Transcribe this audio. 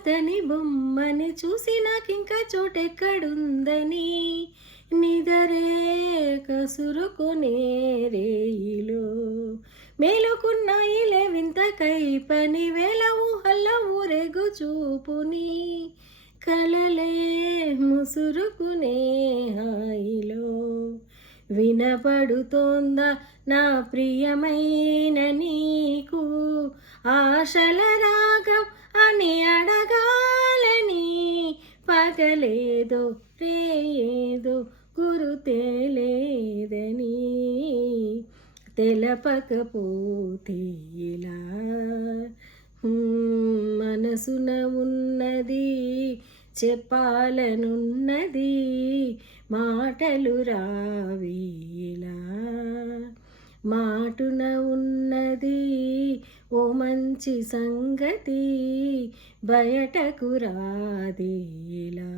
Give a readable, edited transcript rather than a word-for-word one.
అతని బొమ్మని చూసి నాకింకా చోటెక్కడుందని నిదరే కసురుకునే రేయిలో మేలుకున్నాయిలే వింత కైపని వేల ఊహల్లో ఊరేగు చూపుని కలలే ముసురుకునే హాయిలో వినపడుతోందా నా ప్రియమైన నీకు ఆశల రాగం అని అడగాలని పగలేదో రేయేదో గురుతేలేదని తెలపకపోతే ఇలా మనసున ఉన్నది చెప్పాలనున్నది మాటలు రావేలా మాటున ఉన్నది ఓ మంచి సంగతి బయటకు రాదేలా